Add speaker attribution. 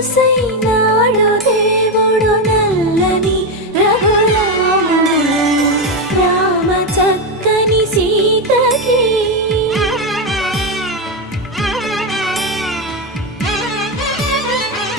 Speaker 1: యేసైనా